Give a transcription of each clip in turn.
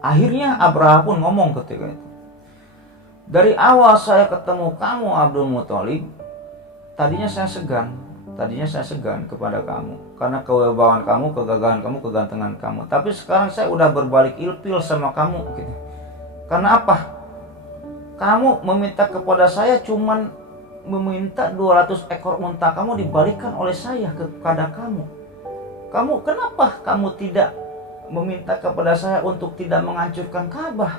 Akhirnya Abraha pun ngomong ketika itu, dari awal saya ketemu kamu Abdul Muthalib, tadinya saya segan kepada kamu karena kewibawaan kamu, kegagahan kamu, kegantengan kamu. Tapi sekarang saya udah berbalik ilfil sama kamu gitu. Karena apa? Kamu meminta kepada saya cuman meminta 200 ekor unta kamu dibalikan oleh saya kepada kamu. Kenapa kamu tidak meminta kepada saya untuk tidak menghancurkan Ka'bah?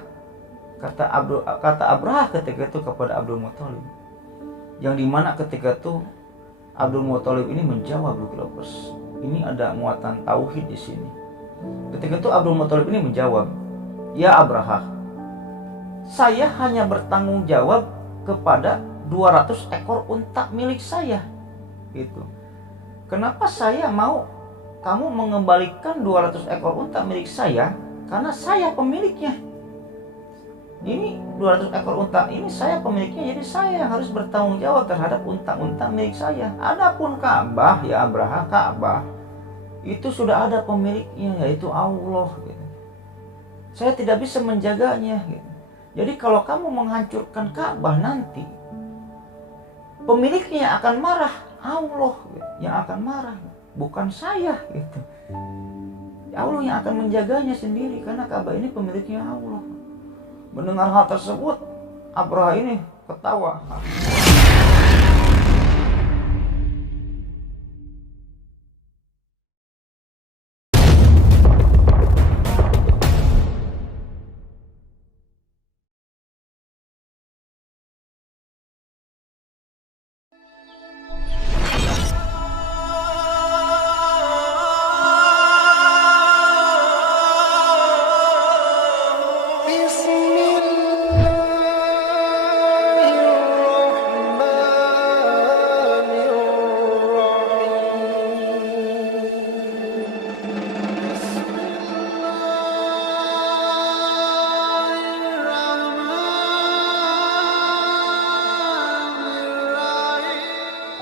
Kata Abraha ketika itu kepada Abdul Muthalib. Yang dimana ketika itu Abdul Muthalib ini menjawab, Lucky. Ini ada muatan tauhid di sini. Ketika itu Abdul Muthalib ini menjawab, ya Abraha, saya hanya bertanggung jawab kepada 200 ekor unta milik saya. Gitu. Kenapa saya mau kamu mengembalikan 200 ekor unta milik saya? Karena saya pemiliknya. Ini 200 ekor unta ini saya pemiliknya, jadi saya harus bertanggung jawab terhadap unta-unta milik saya. Adapun Ka'bah, ya Abraha, Ka'bah itu sudah ada pemiliknya, yaitu Allah. Gitu. Saya tidak bisa menjaganya. Gitu. Jadi kalau kamu menghancurkan Ka'bah nanti, pemiliknya akan marah, Allah gitu, yang akan marah, bukan saya. Gitu. Allah yang akan menjaganya sendiri karena Ka'bah ini pemiliknya Allah. Mendengar hal tersebut, Abraha ini ketawa.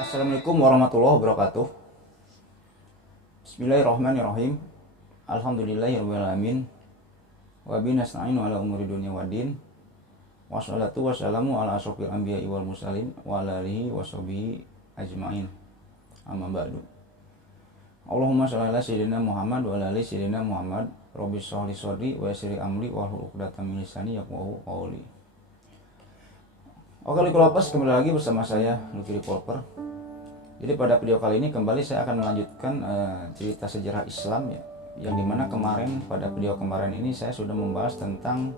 Assalamualaikum warahmatullahi wabarakatuh. Bismillahirrahmanirrahim. Alhamdulillahirabbil alamin. Wa bihi nasta'inu ala umuri dunya waddin. Wassalatu wassalamu ala asyrofil anbiya'i wal mursalin wa ala alihi washabihi ajmain. Amma ba'du. Allahumma shalli ala sayyidina Muhammad wa ala ali sayyidina Muhammad. Rabbi shrah li sadri wa yassir li amri wahlul 'uqdatam min lisani yafqahu qawli. Oke, Lucky, kembali lagi bersama saya Lucky Revolver. Jadi pada video kali ini kembali saya akan melanjutkan cerita sejarah Islam ya, yang dimana pada video kemarin ini saya sudah membahas tentang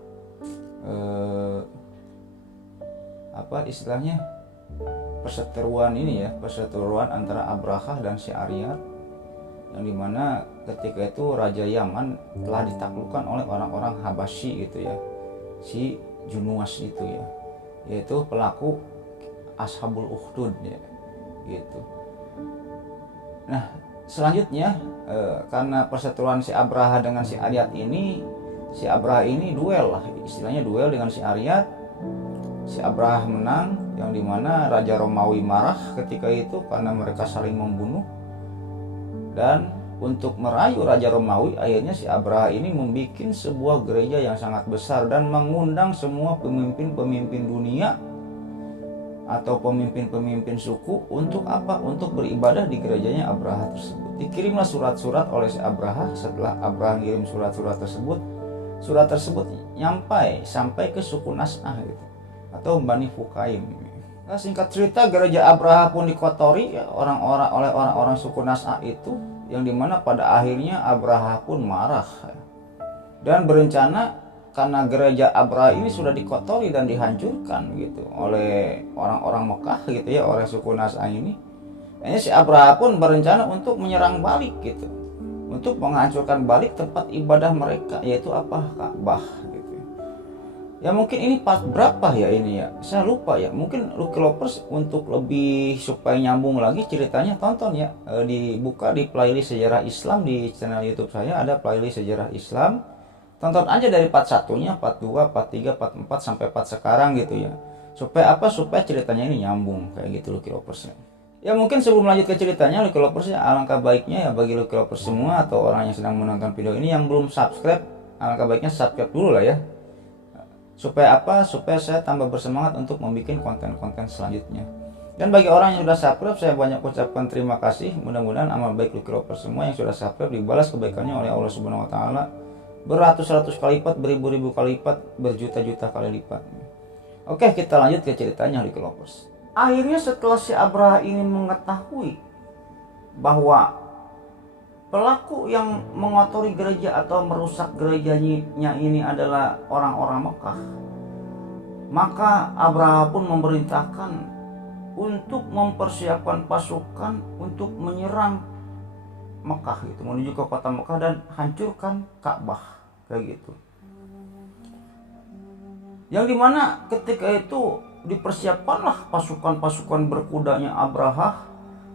apa istilahnya perseteruan ini ya, perseteruan antara Abraha dan Syariat, yang dimana ketika itu Raja Yaman telah ditaklukkan oleh orang-orang Habasyi gitu ya, si Junuas itu ya, yaitu pelaku Ashabul Ukhdud ya gitu. Nah selanjutnya karena perseteruan si Abraha dengan si Syariat ini, si Abraha ini duel lah, istilahnya duel dengan si Syariat. Si Abraha menang, yang dimana Raja Romawi marah ketika itu karena mereka saling membunuh. Dan untuk merayu Raja Romawi, akhirnya si Abraha ini membuat sebuah gereja yang sangat besar dan mengundang semua pemimpin-pemimpin dunia atau pemimpin-pemimpin suku untuk apa? Untuk beribadah di gerejanya Abraha tersebut. Dikirimlah surat-surat oleh si Abraha. Setelah Abraha ngirim surat-surat tersebut, sampai ke suku Nas'ah gitu, atau Bani Fukaim. Nah, singkat cerita, gereja Abraha pun dikotori ya, oleh orang-orang suku Nas'ah itu, yang dimana pada akhirnya Abraha pun marah dan berencana, karena gereja Abraha ini sudah dikotori dan dihancurkan gitu oleh orang-orang Mekah gitu ya, oleh suku Nas'ah ini. Akhirnya si Abraha pun berencana untuk menyerang balik gitu, untuk menghancurkan balik tempat ibadah mereka, yaitu apa? Ka'bah gitu. Ya mungkin ini part berapa ya ini ya, saya lupa ya. Mungkin Lucky Lovers untuk lebih supaya nyambung lagi ceritanya, tonton ya, dibuka di playlist sejarah Islam di channel YouTube saya, ada playlist sejarah Islam. Tonton aja dari part 1-nya, part 2, part 3, part 4 sampai part sekarang gitu ya. Supaya apa? Supaya ceritanya ini nyambung kayak gitu Lucky Lovers. Ya mungkin sebelum lanjut ke ceritanya Lucky Lovers, alangkah baiknya ya bagi Lucky Lovers semua atau orang yang sedang menonton video ini yang belum subscribe, alangkah baiknya subscribe dulu lah ya. Supaya apa? Supaya saya tambah bersemangat untuk membuat konten-konten selanjutnya. Dan bagi orang yang sudah subscribe, saya banyak ucapkan terima kasih. Mudah-mudahan amal baik Lucky Lovers semua yang sudah subscribe dibalas kebaikannya oleh Allah Subhanahu wa taala beratus-ratus kali lipat, beribu-ribu kali lipat, berjuta-juta kali lipat. Oke, kita lanjut ke ceritanya Lucky Lovers. Akhirnya setelah si Abraha ini mengetahui bahwa pelaku yang mengotori gereja atau merusak gerejanya ini adalah orang-orang Mekah, maka Abraha pun memerintahkan untuk mempersiapkan pasukan untuk menyerang Mekah gitu, menuju ke kota Mekah dan hancurkan Ka'bah kayak gitu. Yang dimana ketika itu dipersiapkanlah pasukan-pasukan berkudanya Abraha,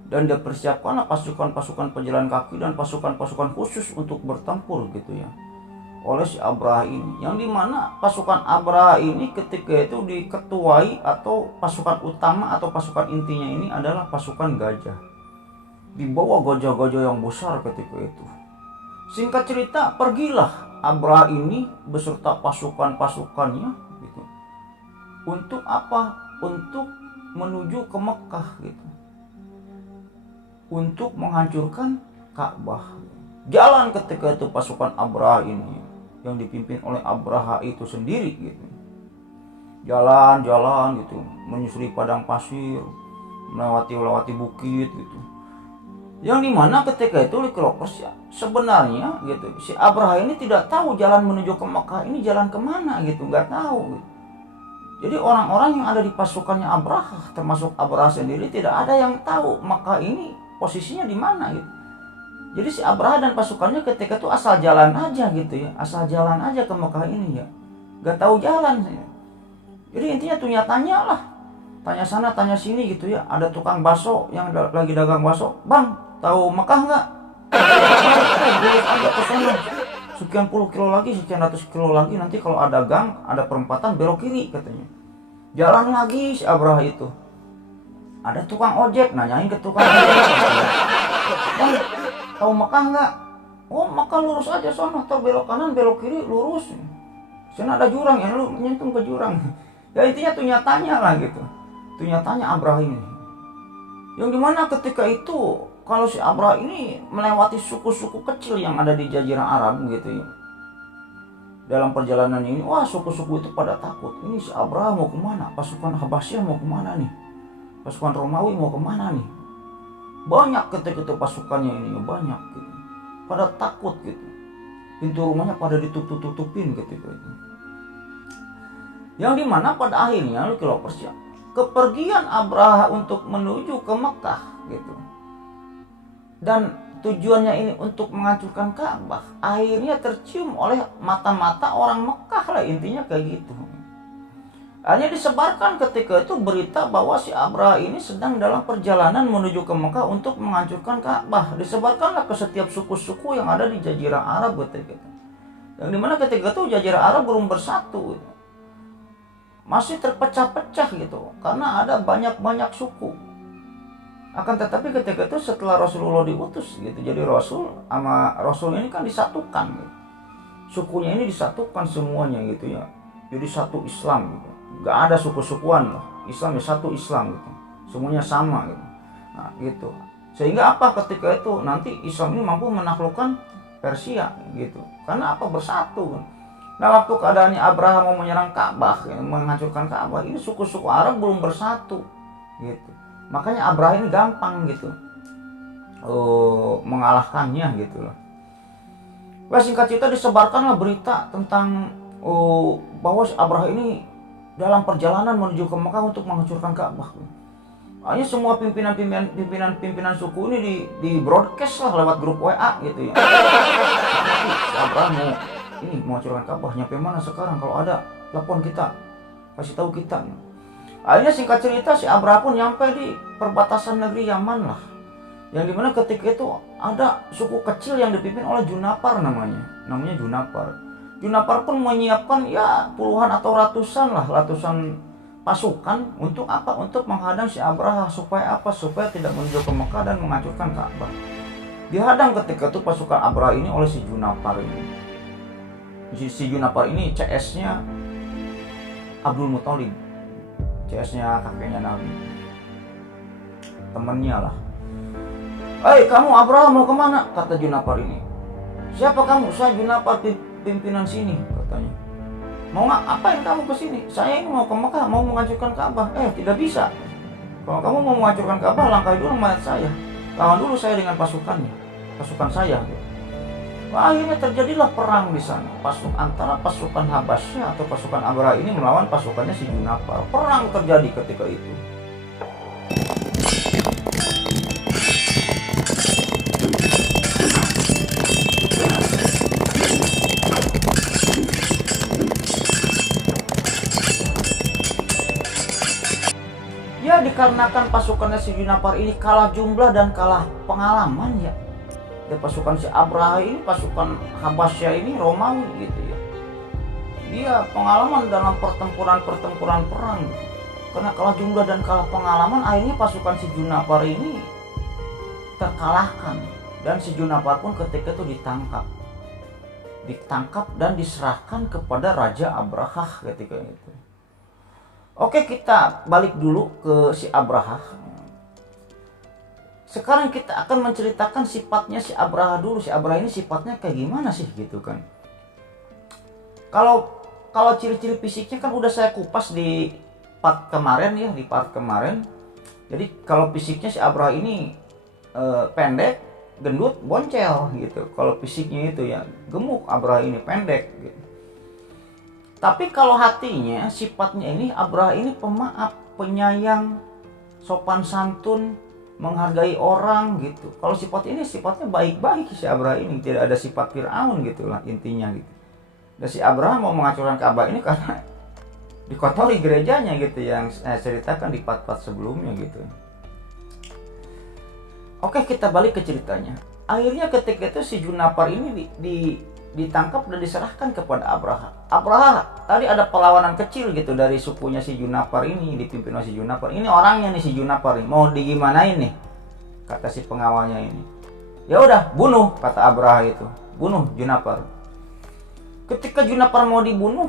dan dipersiapkanlah pasukan-pasukan pejalan kaki dan pasukan-pasukan khusus untuk bertempur gitu ya oleh si Abraha ini. Yang dimana pasukan Abraha ini ketika itu diketuai atau pasukan utama atau pasukan intinya ini adalah pasukan gajah. Dibawa gajah-gajah yang besar ketika itu. Singkat cerita, pergilah Abraha ini beserta pasukan-pasukannya gitu. Untuk apa? Untuk menuju ke Mekah gitu. Untuk menghancurkan Ka'bah. Jalan ketika itu pasukan Abraha ini yang dipimpin oleh Abraha itu sendiri gitu. Jalan-jalan gitu, menyusuri padang pasir, melewati bukit gitu. Yang dimana ketika itu Lucky Lovers ya, sebenarnya gitu, si Abraha ini tidak tahu jalan menuju ke Mekah ini jalan kemana gitu, nggak tahu gitu. Jadi orang-orang yang ada di pasukannya Abraha, termasuk Abraha sendiri, tidak ada yang tahu Mekah ini posisinya di mana gitu. Jadi si Abraha dan pasukannya ketika itu asal jalan aja gitu ya, asal jalan aja ke Mekah ini ya, nggak tahu jalan. Jadi intinya tuh tanya lah, tanya sana tanya sini gitu ya. Ada tukang bakso yang lagi dagang bakso, bang tahu Mekah nggak? Agak ke sana. Sekian puluh kilo lagi, sekian ratus kilo lagi, nanti kalau ada gang, ada perempatan belok kiri katanya. Jalan lagi si Abraha itu. Ada tukang ojek, nanyain ke tukang ojek. Bang, tahu Mekah nggak? Oh Mekah lurus aja sono, atau belok kanan, belok kiri, lurus. Sana ada jurang ya, lu nyentuh ke jurang. Ya intinya tuh nyatanya lah gitu. Tuh nyatanya Abraha ini. Yang dimana ketika itu kalau si Abraha ini melewati suku-suku kecil yang ada di Jazirah Arab gitu ya. Dalam perjalanan ini, wah suku-suku itu pada takut. Ini si Abraha mau kemana? Pasukan Habasyah mau kemana nih? Pasukan Romawi mau kemana nih? Banyak ketika itu pasukannya ini, banyak gitu. Pada takut gitu. Pintu rumahnya pada ditutup-tutupin ketika itu. Yang dimana pada akhirnya Lucky Lovers ya, kepergian Abraha untuk menuju ke Mekah gitu. Dan tujuannya ini untuk menghancurkan Ka'bah, akhirnya tercium oleh mata-mata orang Mekah lah, intinya kayak gitu. Hanya disebarkan ketika itu berita bahwa si Abraha ini sedang dalam perjalanan menuju ke Mekah untuk menghancurkan Ka'bah. Disebarkanlah ke setiap suku-suku yang ada di Jazirah Arab ketika itu. Yang dimana ketika itu Jazirah Arab belum bersatu gitu. Masih terpecah-pecah gitu, karena ada banyak-banyak suku. Akan tetapi ketika itu setelah Rasulullah diutus gitu, jadi Rasul sama Rasul ini kan disatukan gitu. Sukunya ini disatukan semuanya gitu ya, jadi satu Islam gitu. Gak ada suku-sukuan loh, Islam ya satu Islam gitu, semuanya sama gitu. Nah gitu, sehingga apa ketika itu nanti Islam ini mampu menaklukkan Persia gitu, karena apa bersatu kan. Nah waktu keadaannya Abraha mau menyerang Ka'bah, ya, menghancurkan Ka'bah, ini suku-suku Arab belum bersatu gitu. Makanya Abraha ini gampang gitu mengalahkannya gitu loh. Wah singkat cerita disebarkanlah berita tentang bahwa Abraha ini dalam perjalanan menuju ke Mekah untuk menghancurkan Ka'bah. Hanya semua pimpinan suku ini di broadcast lah lewat grup WA gitu ya. Si Abraha mau hancurkan Ka'bah, nyampe mana sekarang? Kalau ada telepon kita, kasih tahu kita. Akhirnya singkat cerita si Abraha pun nyampe di perbatasan negeri Yaman lah. Yang dimana ketika itu ada suku kecil yang dipimpin oleh Junapar namanya Junapar. Junapar pun menyiapkan ya puluhan atau ratusan pasukan untuk apa? Untuk menghadang si Abraha supaya apa? Supaya tidak menuju ke Mekah dan menghancurkan Ka'bah. Dihadang ketika itu pasukan Abraha ini oleh si Junapar ini. Si Junapar ini CS-nya Abdul Muthalib, CS-nya kakeknya Nabi, temennya lah. Kamu Abraham mau kemana? Kata Junapar ini. Siapa kamu? Saya Junapar, pimpinan sini, katanya. Mau ngapain kamu ke sini? Saya ini mau ke Mekah, mau menghancurkan Ka'bah. Tidak bisa. Kalau kamu mau menghancurkan Ka'bah, langkahi dulu mayat saya. Lawan dulu saya dengan pasukan saya. Akhirnya terjadilah perang di sana. Antara pasukan Habasyah atau pasukan Abraha ini melawan pasukannya si Junapar. Perang terjadi ketika itu. Ya, dikarenakan pasukannya si Junapar ini kalah jumlah dan kalah pengalaman ya. Pasukan si Abraha ini, pasukan Habasyah ini Romawi gitu ya. Dia pengalaman dalam pertempuran perang. Karena kalah jumlah dan kalah pengalaman, akhirnya pasukan si Junapar ini terkalahkan. Dan si Junapar pun ketika itu ditangkap dan diserahkan kepada Raja Abraha ketika itu. Oke, kita balik dulu ke si Abraha. Sekarang kita akan menceritakan sifatnya si Abraha dulu. Si Abraha ini sifatnya kayak gimana sih gitu kan. Kalau ciri-ciri fisiknya kan udah saya kupas di part kemarin ya, Jadi kalau fisiknya si Abraha ini pendek, gendut, boncel gitu. Kalau fisiknya itu ya gemuk, Abraha ini pendek gitu. Tapi kalau hatinya, sifatnya ini Abraha ini pemaaf, penyayang, sopan santun, menghargai orang gitu. Kalau sifatnya baik-baik si Abraha ini, tidak ada sifat Fir'aun gitu lah intinya gitu. Dan si Abraha mau menghancurkan Ka'bah ini karena dikotori gerejanya gitu, yang saya ceritakan di part-part sebelumnya gitu. Oke, kita balik ke ceritanya. Akhirnya ketika itu si Junapar ini ditangkap dan diserahkan kepada Abraha. Abraha tadi ada perlawanan kecil gitu dari sukunya si Junapar ini, dipimpin oleh si Junapar. Ini orangnya nih si Junapar nih, mau digimanain nih? Kata si pengawalnya ini. Ya udah, bunuh, kata Abraha itu. Bunuh Junapar. Ketika Junapar mau dibunuh,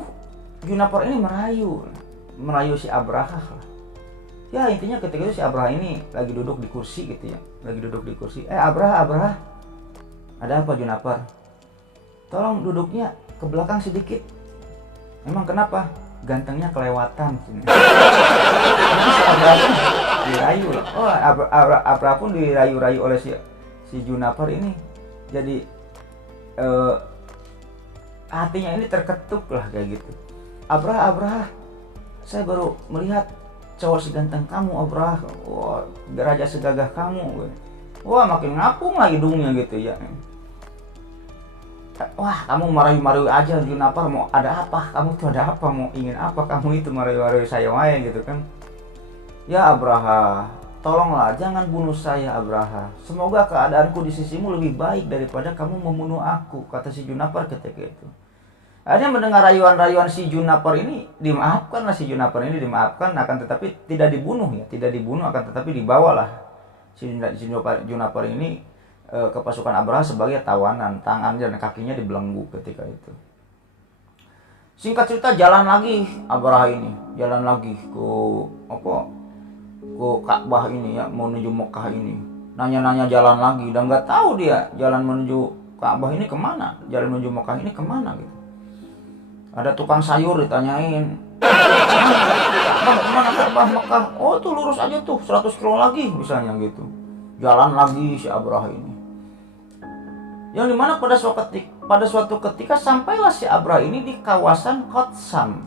Junapar ini merayu si Abraha. Ya intinya ketika itu si Abraha ini lagi duduk di kursi gitu ya. Abraha. Ada apa Junapar? Tolong duduknya ke belakang sedikit. Emang kenapa? Gantengnya kelewatan. Jadi si Abraha pun dirayu loh. Abraha pun dirayu-rayu oleh si Junapar ini. Jadi hatinya ini terketuk lah kayak gitu. Abraha, saya baru melihat cowok seganteng kamu Abraha. Wah, raja segagah kamu. Wah, makin ngapung lah hidungnya gitu ya. Wah, kamu marahi-marahi aja Junapar, mau ada apa? Kamu tuh ada apa? Mau ingin apa? Kamu itu marahi-marahi saya wae gitu kan. Ya Abraha, tolonglah jangan bunuh saya Abraha. Semoga keadaanku di sisimu lebih baik daripada kamu membunuh aku, kata si Junapar ketika itu. Akhirnya mendengar rayuan-rayuan si Junapar ini, dimaafkanlah si Junapar ini dimaafkan, akan tetapi tidak dibunuh akan tetapi dibawalah si Junapar ini ke pasukan Abraha sebagai tawanan, tangan dan kakinya dibelenggu ketika itu. Singkat cerita jalan lagi Abraha ini, ke Ka'bah ini ya, menuju Mekah ini. Nanya-nanya jalan lagi dan nggak tahu dia jalan menuju Ka'bah ini kemana, jalan menuju Mekah ini kemana gitu. Ada tukang sayur ditanyain, kemana Ka'bah Mekah? Oh tuh lurus aja tuh 100 kilo lagi misalnya gitu. Jalan lagi si Abraha ini. Yang dimana pada suatu ketika sampailah si Abraha ini di kawasan Qotsam.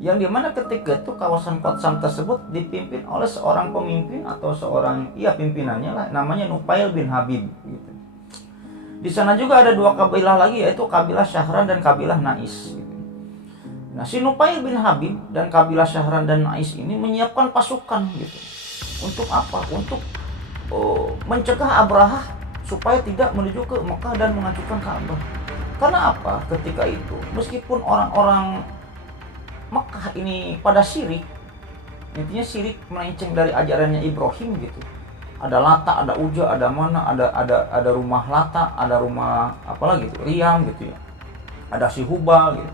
Yang dimana ketika itu kawasan Qotsam tersebut dipimpin oleh seorang pemimpin atau pimpinannya lah, namanya Nufail bin Habib gitu. Di sana juga ada dua kabilah lagi, yaitu kabilah Syahran dan kabilah Nais gitu. Nah, si Nufail bin Habib dan kabilah Syahran dan Nais ini menyiapkan pasukan gitu. Untuk apa? Untuk mencegah Abraha supaya tidak menuju ke Mekah dan menghancurkan Ka'bah. Karena apa? Ketika itu, meskipun orang-orang Mekah ini pada syirik, intinya syirik melenceng dari ajarannya Ibrahim gitu. Ada Lata, ada Uja, ada mana, ada rumah Lata, ada rumah apalagi itu, Riam gitu ya. ada si Hubal gitu.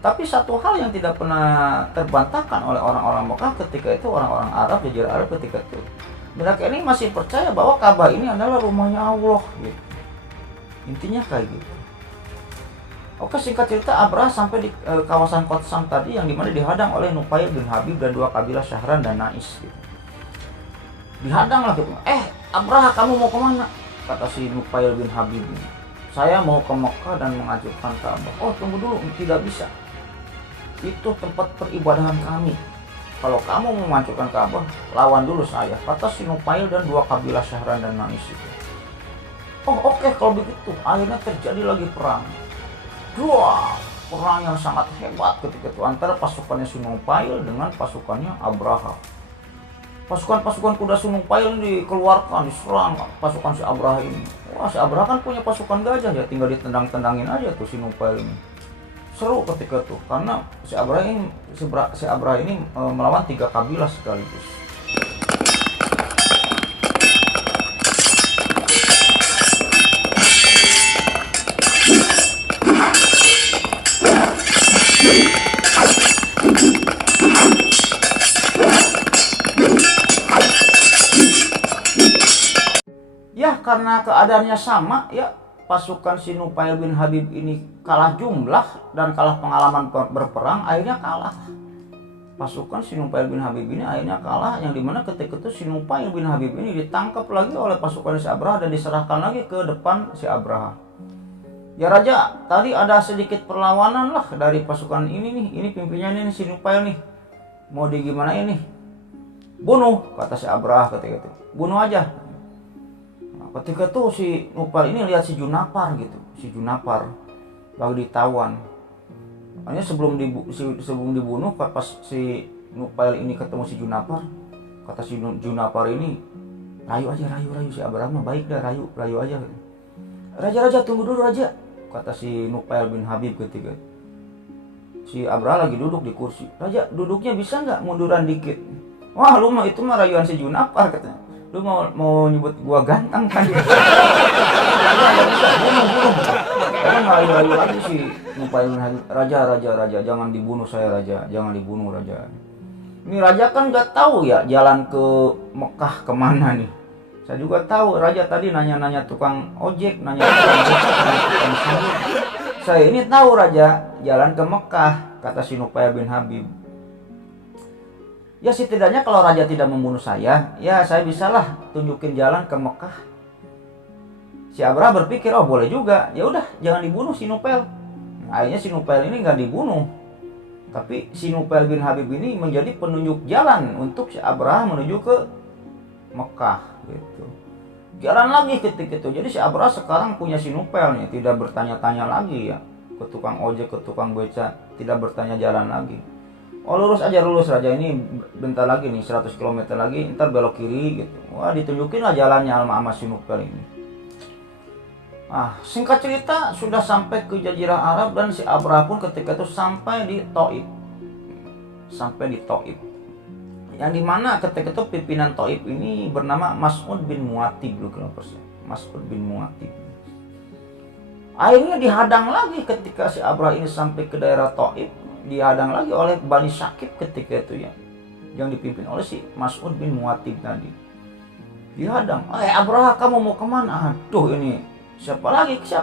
Tapi satu hal yang tidak pernah terbantahkan oleh orang-orang Mekah ketika itu, orang-orang Arab, jazirah Arab ketika itu, mereka ini masih percaya bahwa Ka'bah ini adalah rumahnya Allah gitu. Intinya kayak gitu. Oke, singkat cerita, Abraha sampai di kawasan Qotsam tadi yang dimana dihadang oleh Nufail bin Habib dan dua kabilah Syahran dan Nais gitu. Dihadang lah gitu. Abraha, kamu mau kemana? Kata si Nufail bin Habib ini. Saya mau ke Mekah dan mengajukan Ka'bah. Oh, tunggu dulu, tidak bisa. Itu tempat peribadahan kami. Kalau kamu memajukan Ka'bah, lawan dulu saya, kata si Nufail dan dua kabilah Syahran dan Nais itu. Oh, oke, kalau begitu. Akhirnya terjadi lagi perang. Perang yang sangat hebat ketika itu antara pasukannya si Nufail dengan pasukannya Abraha. Pasukan kuda si Nufail dikeluarkan, diserang pasukan si Abraha ini. Wah, si Abraha kan punya pasukan gajah ya, tinggal ditendang-tendangin aja tuh si Nufail ini. Seru ketika itu karena si Abraha ini melawan 3 kabilah sekaligus. Ya, karena keadaannya sama ya, pasukan si Nufail bin Habib ini kalah jumlah dan kalah pengalaman berperang, akhirnya kalah. Pasukan si Nufail bin Habib ini akhirnya kalah, yang dimana ketika itu si Nufail bin Habib ini ditangkap lagi oleh pasukan si Abraha dan diserahkan lagi ke depan si Abraha. Ya raja, tadi ada sedikit perlawanan lah dari pasukan ini nih, ini pimpinannya nih si Nufail nih. Mau di gimana ini? Bunuh, kata si Abraha ketika itu. Bunuh aja. Ketika itu si Nufail ini lihat si Junapar gitu, si Junapar lagi ditawan. Hanya sebelum dibunuh, pas si Nufail ini ketemu si Junapar, kata si Junapar ini, rayu si Abraham, baik dah, rayu aja. Raja, tunggu dulu raja, kata si Nufail bin Habib ketika si Abraham lagi duduk di kursi. Raja, duduknya bisa nggak munduran dikit? Wah, lu mah itu mah rayuan si Junapar, katanya. Lu mau nyebut gua ganteng kan? Bunuh. Karena rayu lagi sih Nufail bin Habib. Raja, jangan dibunuh saya raja, jangan dibunuh raja. Ini raja kan nggak tahu ya jalan ke Mekah kemana nih. Saya juga tahu raja tadi nanya tukang ojek, nanya tukang sayur. Saya ini tahu raja jalan ke Mekah, kata si Nufail bin Habib. Ya setidaknya kalau raja tidak membunuh saya, ya saya bisalah tunjukin jalan ke Mekah. Si Abraha berpikir, oh boleh juga, ya udah jangan dibunuh si Nufail. Akhirnya si Nufail ini nggak dibunuh, tapi si Nufail bin Habib ini menjadi penunjuk jalan untuk si Abraha menuju ke Mekah gitu. Jalan lagi ketika itu. Jadi si Abraha sekarang punya si Nufail nih, tidak bertanya-tanya lagi ya ke tukang ojek, ke tukang beca, tidak bertanya jalan lagi. Oh lurus raja, ini bentar lagi nih 100 km lagi, ntar belok kiri gitu. Wah, ditunjukin lah jalannya sama si Nufail ini. Singkat cerita sudah sampai ke Jazirah Arab dan si Abraha pun ketika itu sampai di Thaif. Yang dimana ketika itu pimpinan Thaif ini bernama Mas'ud bin Mu'attib. Mas'ud bin Mu'attib. Akhirnya dihadang lagi ketika si Abraha ini sampai ke daerah Thaif. Dihadang lagi oleh Bani Syakib ketika itu ya, yang dipimpin oleh si Mas'ud bin Mu'attib tadi. Dihadang, Abraha kamu mau kemana? Aduh ini siapa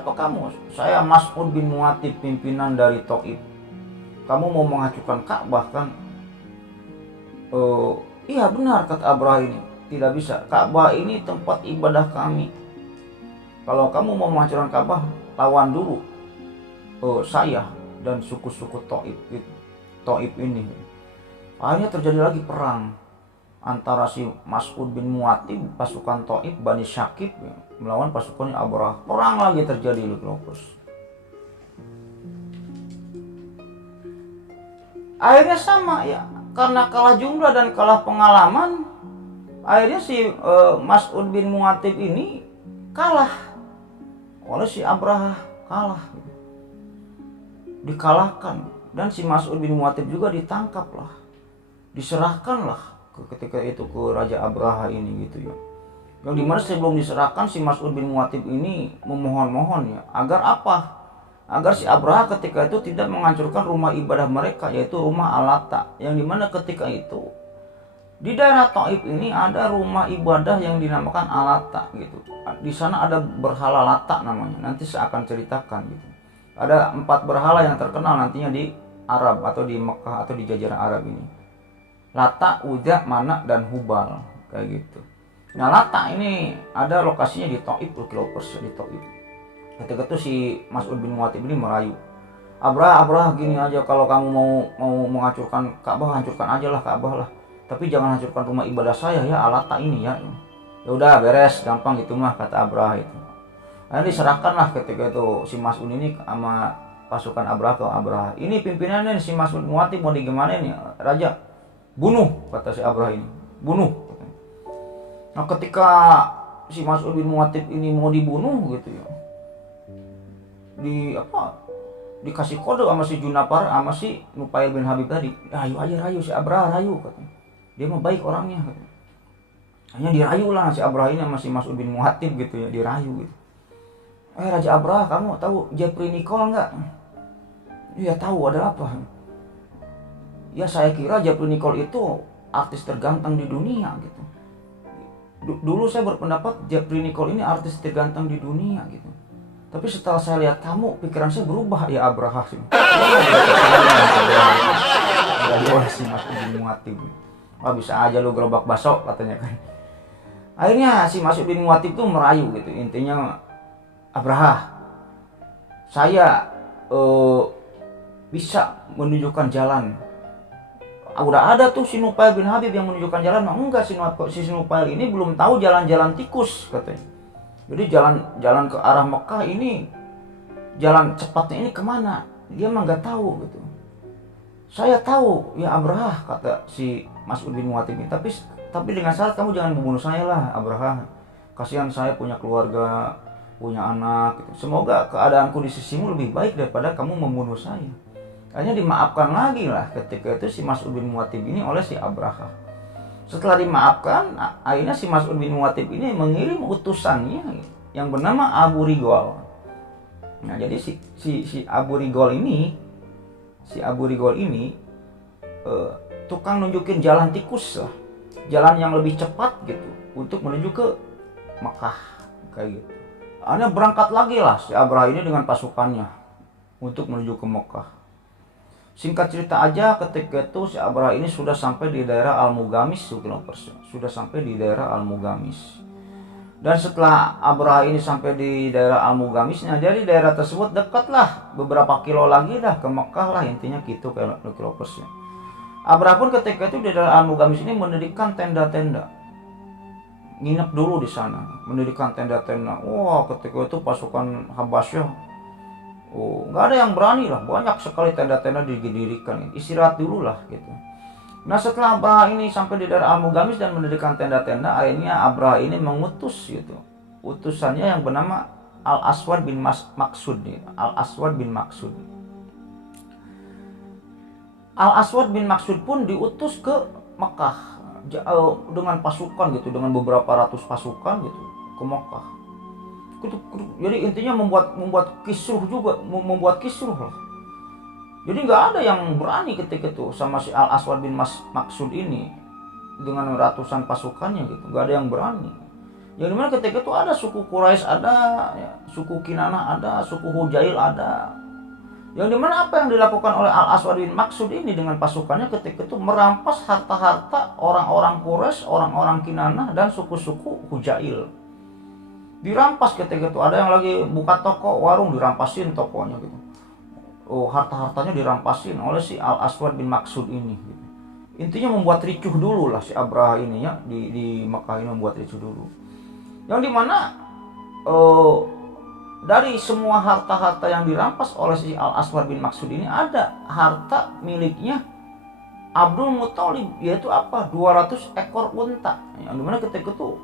kamu? Saya Mas'ud bin Mu'attib, pimpinan dari Thaif. Kamu mau menghancurkan Ka'bah kan? Iya benar, kata Abraha ini. Tidak bisa, Ka'bah ini tempat ibadah kami. Kalau kamu mau menghancurkan Ka'bah, lawan dulu saya dan suku-suku Thaif ini. Akhirnya terjadi lagi perang antara si Mas'ud bin Mu'attib, pasukan Thaif, Bani Syakib melawan pasukannya Abraha. Perang lagi terjadi Lukropos. Akhirnya sama ya, karena kalah jumlah dan kalah pengalaman, akhirnya si Mas'ud bin Mu'attib ini kalah oleh si Abraha, dikalahkan, dan si Mas'ud bin Mu'attib juga ditangkaplah, diserahkanlah ketika itu ke Raja Abraha ini gitu ya. Yang dimana sebelum diserahkan si Mas'ud bin Mu'attib ini memohon-mohon ya, agar apa? agar si Abraha ketika itu tidak menghancurkan rumah ibadah mereka, yaitu rumah Al-Lata, yang dimana ketika itu di daerah Taif ini ada rumah ibadah yang dinamakan Al-Lata gitu. Di sana ada berhala Lata namanya. Nanti saya akan ceritakan gitu. Ada 4 berhala yang terkenal nantinya di Arab atau di Mekah atau di jajaran Arab ini. Lata, Uzza, Mana, dan Hubal kayak gitu. Nah, Lata ini ada lokasinya di Taif, kilometers di Taif. Ketika itu si Mas'ud bin Mu'attib ini merayu, Abraha gini aja, kalau kamu mau menghancurkan Ka'bah, hancurkan aja lah Ka'bah lah. Tapi jangan hancurkan rumah ibadah saya ya, Al-Lata ini ya. Ya udah beres, gampang gitu mah, kata Abraha itu. Akhirnya diserahkan lah ketika itu si Mas'ud ini sama pasukan Abraha ke Abraha. Ini pimpinannya si Mas'ud bin Mu'attib mau digimana nih, raja? Bunuh, kata si Abraha ini. Bunuh. Nah, ketika si Mas'ud bin Mu'attib ini mau dibunuh gitu ya, dikasih kode sama si Junapar sama si Nufail bin Habib tadi, rayu si Abraha, rayu katanya. Dia mah baik orangnya katanya. Hanya dirayu lah si Abraha ini sama si Mas'ud bin Mu'attib gitu ya, dirayu gitu. Raja Abraha, kamu tahu Jeffrey Nicole enggak? Iya tahu, ada apa? Ya saya kira Jeffrey Nicole itu artis terganteng di dunia gitu. Dulu saya berpendapat Jeffrey Nicole ini artis terganteng di dunia gitu. Tapi setelah saya lihat kamu, pikiran saya berubah ya Abraha sih. Boleh sih Mas'ud bin Mu'attib. Wah bisa aja lu gerobak baso katanya kan. Akhirnya si Mas'ud bin Mu'attib tuh merayu gitu. Intinya, Abraha, saya bisa menunjukkan jalan. Udah ada tuh si Nufail bin Habib yang menunjukkan jalan. Enggak, si Nufail ini belum tahu jalan-jalan tikus katanya. Jadi jalan ke arah Mekah ini, jalan cepatnya ini kemana? Dia mah nggak tahu gitu. Saya tahu ya Abraha, kata si Mas'ud bin Mu'attib. Tapi dengan syarat kamu jangan membunuh saya lah Abraha. Kasihan saya punya keluarga, punya anak gitu. Semoga keadaanku di sisimu lebih baik daripada kamu membunuh saya. Akhirnya dimaafkan lagi lah ketika itu si Mas'ud bin Mu'attib ini oleh si Abraha. Setelah dimaafkan, akhirnya si Mas'ud bin Mu'attib ini mengirim utusannya yang bernama Abu Rigol. Nah, jadi si Abu Rigol ini tukang nunjukin jalan tikus lah, jalan yang lebih cepat gitu untuk menuju ke Mekah kayak gitu. Akhirnya berangkat lagi lah si Abraha ini dengan pasukannya untuk menuju ke Mekah. Singkat cerita aja, ketika itu si Abraha ini sudah sampai di daerah Al-Mugamis, sudah sampai di daerah Al-Mugamis. Dan setelah Abraha ini sampai di daerah Al-Mugamisnya, dari daerah tersebut dekatlah beberapa kilo lagi dah ke Mekah lah, intinya gitu kilometersnya. Abraha pun ketika itu di daerah Al-Mugamis ini mendirikan tenda-tenda, nginep dulu di sana, mendirikan tenda-tenda. Wah, ketika itu pasukan Habasyah, nggak ada yang berani lah, banyak sekali tenda-tenda didirikan, istirahat dulu lah gitu. Nah, setelah Abraha ini sampai di daerah Al-Mugamis dan mendirikan tenda-tenda, akhirnya Abraha ini mengutus gitu, utusannya yang bernama Al-Aswad bin Maksud. Al-Aswad bin Maksud. Al-Aswad bin Maksud pun diutus ke Mekah dengan pasukan gitu, dengan beberapa ratus pasukan gitu ke Mekah. Jadi intinya membuat kisruh juga, membuat kisruh lah. Jadi nggak ada yang berani ketika itu sama si Al-Aswad bin Maksud ini dengan ratusan pasukannya gitu, nggak ada yang berani. Yang dimana ketika itu ada suku Quraisy, ada ya, suku Kinanah ada, suku Hujail ada. Yang dimana apa yang dilakukan oleh Al-Aswad bin Maksud ini dengan pasukannya ketika itu merampas harta-harta orang-orang Quraisy, orang-orang Kinanah dan suku-suku Hujail. Dirampas ketika itu, ada yang lagi buka toko warung dirampasin tokonya gitu. Harta-hartanya dirampasin oleh si Al-Aswad bin Maksud ini gitu. Intinya membuat ricuh dulu lah si Abraha ini ya, di Mekah ini membuat ricuh dulu. Yang dimana dari semua harta-harta yang dirampas oleh si Al-Aswad bin Maksud ini, ada harta miliknya Abdul Muthalib, yaitu apa? 200 ekor unta. Yang dimana ketika itu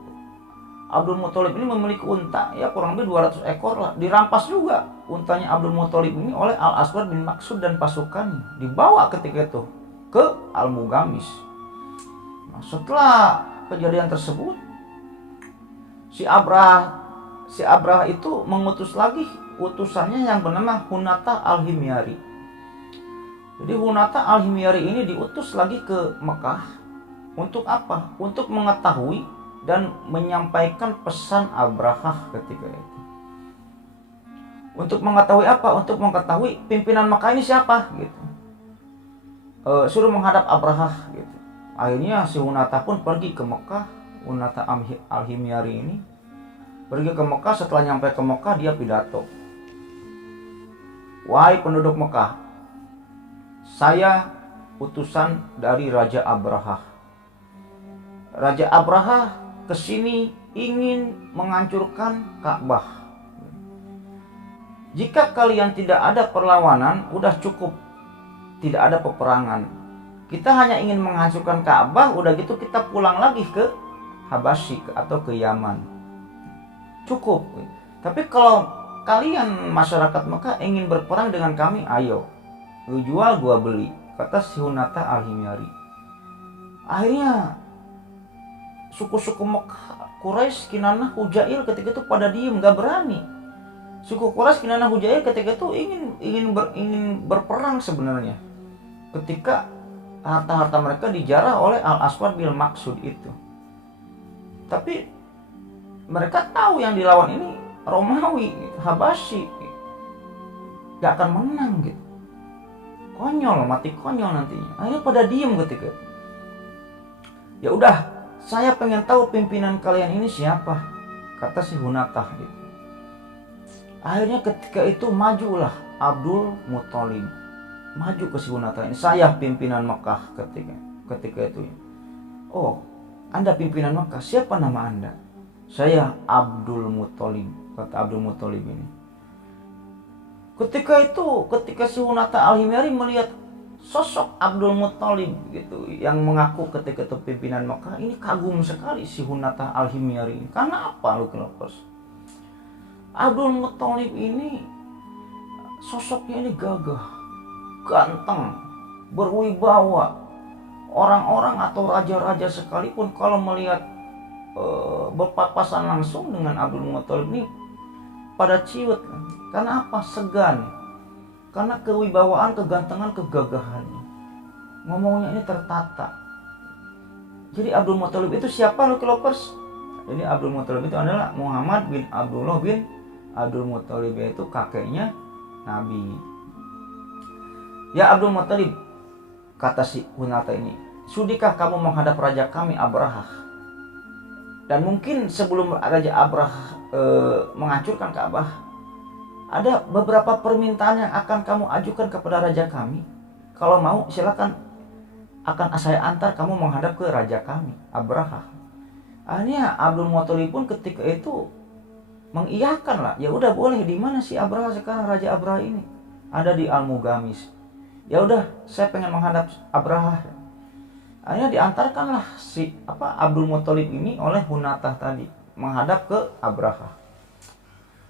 Abdul Muthalib ini memiliki unta ya kurang lebih 200 ekor lah. Dirampas juga untanya Abdul Muthalib ini oleh Al-Aswad bin Maksud dan pasukannya. Dibawa ketika itu ke Al-Mugamis. Nah, setelah kejadian tersebut, si Abraha itu mengutus lagi utusannya yang bernama Hunata al-Himyari. Jadi Hunata al-Himyari ini diutus lagi ke Mekah untuk apa? Untuk mengetahui dan menyampaikan pesan Abrahah ketika itu. Untuk mengetahui apa? Untuk mengetahui pimpinan Mekah ini siapa gitu. Suruh menghadap Abrahah gitu. Akhirnya si Hunata pun pergi ke Mekah. Hunata al-Himyari ini pergi ke Mekah. Setelah nyampe ke Mekah, dia pidato. Wahai penduduk Mekah, saya utusan dari Raja Abrahah. Raja Abrahah kesini ingin menghancurkan Ka'bah. Jika kalian tidak ada perlawanan, udah cukup. Tidak ada peperangan. Kita hanya ingin menghancurkan Ka'bah, udah gitu kita pulang lagi ke Habasyi atau ke Yaman. Cukup. Tapi kalau kalian masyarakat Mekah ingin berperang dengan kami, ayo. Lu jual, gua beli, kata si Hunata al-Himyari. Akhirnya suku-suku Mekah, Quraisy, Kinanah, Hujail ketika itu pada diem, gak berani. Suku Quraisy, Kinanah, Hujail ketika itu ingin berperang sebenarnya. Ketika harta-harta mereka dijarah oleh Al-Aswad bil Maksud itu. Tapi mereka tahu yang dilawan ini Romawi, Habasyi, gak akan menang gitu. Konyol, mati konyol nantinya. Akhirnya pada diem ketika itu. Ya udah, saya pengen tahu pimpinan kalian ini siapa, kata si Hunata gitu. Akhirnya ketika itu majulah Abdul Muthalib, maju ke si Hunata ini. Saya pimpinan Mekah ketika itu. Oh, Anda pimpinan Mekah, siapa nama Anda? Saya Abdul Muthalib, kata Abdul Muthalib ini. Ketika si Hunata al-Himyari melihat sosok Abdul Muthalib gitu, yang mengaku ketika itu pimpinan Mekah, ini kagum sekali si Hunata al-Himyari ini. Karena apa, lu kenapa? Abdul Muthalib ini sosoknya ini gagah, ganteng, berwibawa. Orang-orang atau raja-raja sekalipun kalau melihat berpapasan langsung dengan Abdul Muthalib ini pada ciut. Karena apa? Segan. Karena kewibawaan, kegantengan, kegagahannya. Ngomongnya ini tertata. Jadi Abdul Muthalib itu siapa, Lucky Lovers? Jadi Abdul Muthalib itu adalah Muhammad bin Abdullah bin Abdul Muthalib, yaitu kakeknya Nabi. Ya Abdul Muthalib, kata si Hunata ini, sudikah kamu menghadap raja kami Abrahah? Dan mungkin sebelum Raja Abrahah menghancurkan Ka'bah, ada beberapa permintaan yang akan kamu ajukan kepada raja kami. Kalau mau silakan, akan saya antar kamu menghadap ke raja kami Abrahah. Akhirnya Abdul Muthalib pun ketika itu mengiyakan lah. Ya udah boleh. Di mana si Abrahah sekarang? Raja Abrahah ini ada di Al-Mugamis. Ya udah, saya pengen menghadap Abrahah. Akhirnya diantarkanlah si Abdul Muthalib ini oleh Hunata tadi menghadap ke Abrahah.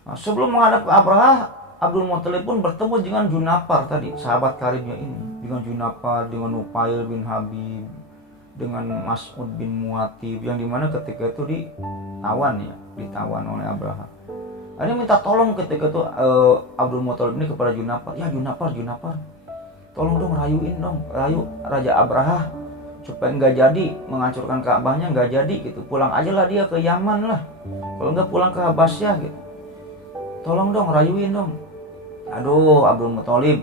Nah, sebelum menghadap ke Abrahah, Abdul Muthalib pun bertemu dengan Junapar tadi, sahabat karibnya ini. Dengan Junapar, dengan Nufail bin Habib, dengan Mas'ud bin Muatib, yang dimana ketika itu ditawan oleh Abrahah. Akhirnya minta tolong ketika itu Abdul Muthalib ini kepada Junapar. Ya Junapar, tolong dong, rayu Raja Abrahah supaya nggak jadi menghancurkan Ka'bahnya, nggak jadi gitu. Pulang aja lah dia ke Yaman lah. Kalau nggak pulang ke Habasyah gitu. Tolong dong, rayuin dong. Aduh, Abdul Muthalib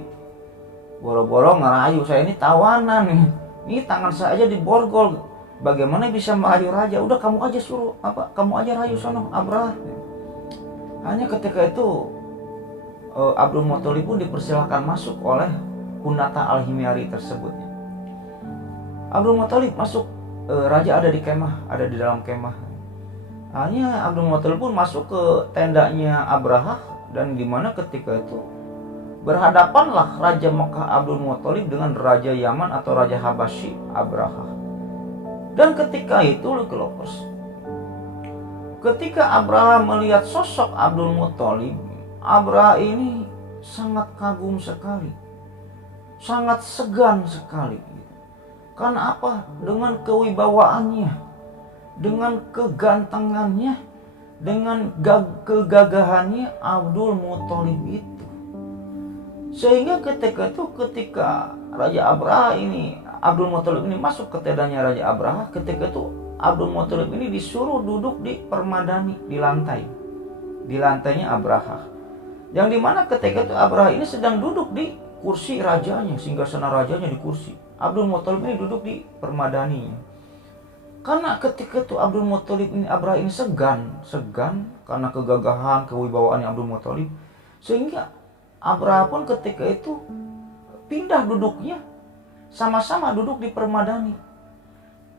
boro-boro ngerayu, saya ini tawanan nih. Ini tangan saya aja diborgol. Bagaimana bisa merayu raja? Udah kamu aja suruh kamu aja rayu sono Abrahah. Hanya ketika itu Abdul Muthalib pun dipersilakan masuk oleh Hunata al-Himyari tersebut. Abdul Muthalib masuk, raja ada di kemah, ada di dalam kemah. Hanya Abdul Muthalib pun masuk ke tendanya Abrahah, dan dimana ketika itu berhadapanlah Raja Mekah Abdul Muthalib dengan Raja Yaman atau Raja Habasyi Abrahah. Dan ketika itu, Lucky Lovers, ketika Abrahah melihat sosok Abdul Muthalib, Abrahah ini sangat kagum sekali, sangat segan sekali. Karena apa? Dengan kewibawaannya, dengan kegantengannya, dengan kegagahannya Abdul Muthalib itu. Sehingga ketika Raja Abraha ini, Abdul Muthalib ini masuk ke tendanya Raja Abraha, ketika itu Abdul Muthalib ini disuruh duduk di permadani, di lantainya Abraha. Yang dimana ketika itu Abraha ini sedang duduk di kursi rajanya, singgasana rajanya di kursi. Abdul Muthalib ini duduk di permadaninya. Karena ketika itu Abdul Muthalib ini, Abraha ini segan karena kegagahan, kewibawaannya Abdul Muthalib. Sehingga Abraha pun ketika itu pindah duduknya, sama-sama duduk di permadani,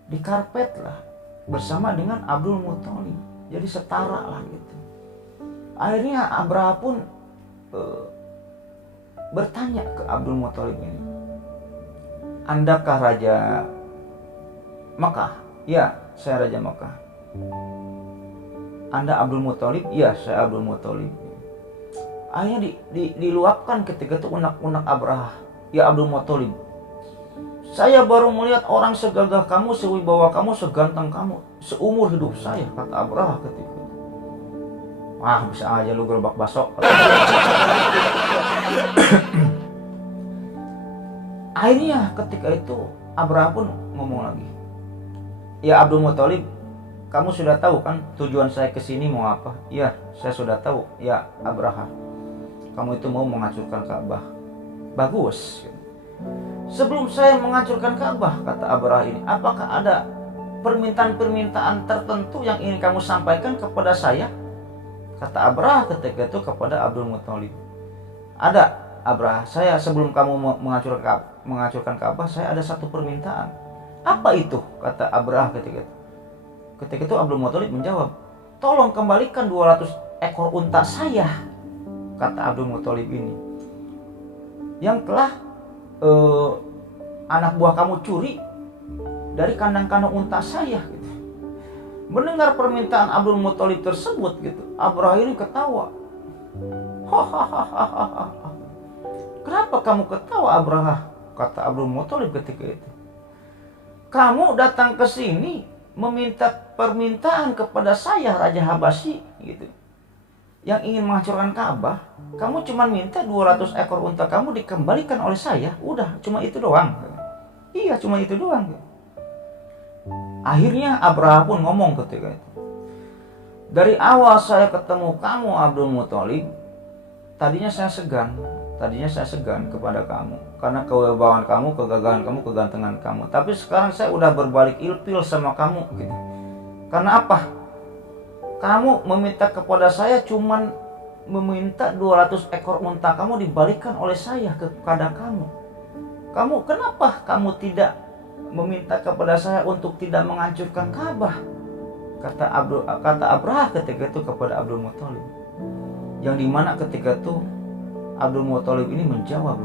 di karpet lah, bersama dengan Abdul Muthalib. Jadi setara lah gitu. Akhirnya Abraha pun bertanya ke Abdul Muthalib ini, "Andakah Raja Makkah?" "Ya, saya Raja Makkah." "Anda Abdul Muthalib?" "Ya, saya Abdul Muthalib." Akhirnya diluapkan ketika itu unak-unak Abraha. "Ya Abdul Muthalib, saya baru melihat orang segagah kamu, sewibawa kamu, seganteng kamu seumur hidup saya," kata Abraha ketika itu. "Wah, bisa aja lu gerobak basok." Akhirnya ketika itu Abraha pun ngomong lagi, "Ya Abdul Muthalib, kamu sudah tahu kan tujuan saya kesini mau apa?" "Ya, saya sudah tahu ya Abraha. Kamu itu mau menghancurkan Ka'bah." "Bagus. Sebelum saya menghancurkan Ka'bah," kata Abraha ini, "apakah ada permintaan-permintaan tertentu yang ingin kamu sampaikan kepada saya?" Kata Abraha ketika itu kepada Abdul Muthalib, "Ada Abraha, saya sebelum kamu menghancurkan Ka'bah, saya ada satu permintaan." "Apa itu?" kata Abraha ketika itu. Ketika itu Abdul Muthalib menjawab, "Tolong kembalikan 200 ekor unta saya," kata Abdul Muthalib ini, "yang telah anak buah kamu curi dari kandang-kandang unta saya." Gitu. Mendengar permintaan Abdul Muthalib tersebut gitu, Abraha ini ketawa. "Hahaha. Kenapa kamu ketawa Abraha?" kata Abdul Muthalib ketika itu. "Kamu datang ke sini meminta permintaan kepada saya Raja Habasyi gitu, yang ingin menghancurkan Ka'bah. Kamu cuma minta 200 ekor unta kamu dikembalikan oleh saya. Udah, cuma itu doang." "Iya, cuma itu doang." Akhirnya Abraha pun ngomong ketika itu, "Dari awal saya ketemu kamu Abdul Muthalib, tadinya saya segan kepada kamu karena kewibawaan kamu, kegagahan kamu, kegantengan kamu. Tapi sekarang saya udah berbalik ilfil sama kamu gitu. Karena apa? Kamu meminta kepada saya cuman meminta 200 ekor unta kamu dibalikan oleh saya kepada kamu. Kenapa kamu tidak meminta kepada saya untuk tidak menghancurkan Ka'bah?" Kata Abraha ketika itu kepada Abdul Muthalib. Yang dimana ketika itu Abdul Muthalib ini menjawab,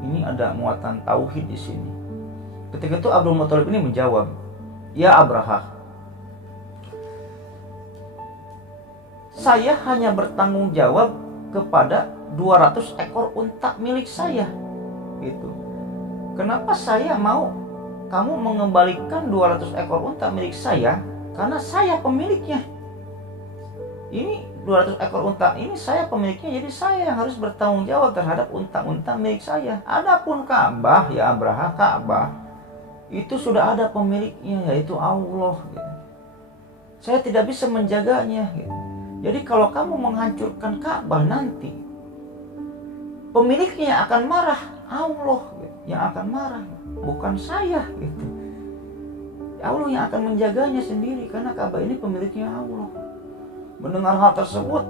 ini ada muatan tauhid di sini. Ketika itu Abdul Muthalib ini menjawab, "Ya Abraha, saya hanya bertanggung jawab kepada 200 ekor unta milik saya." Gitu. "Kenapa saya mau kamu mengembalikan 200 ekor unta milik saya? Karena saya pemiliknya. Ini 200 ekor unta ini saya pemiliknya, jadi saya yang harus bertanggung jawab terhadap unta-unta milik saya. Adapun Ka'bah, ya Abraha, Ka'bah itu sudah ada pemiliknya, yaitu Allah. Gitu. Saya tidak bisa menjaganya. Gitu. Jadi kalau kamu menghancurkan Ka'bah nanti, pemiliknya akan marah, Allah gitu, yang akan marah, bukan saya. Gitu. Allah yang akan menjaganya sendiri karena Ka'bah ini pemiliknya Allah." Mendengar hal tersebut,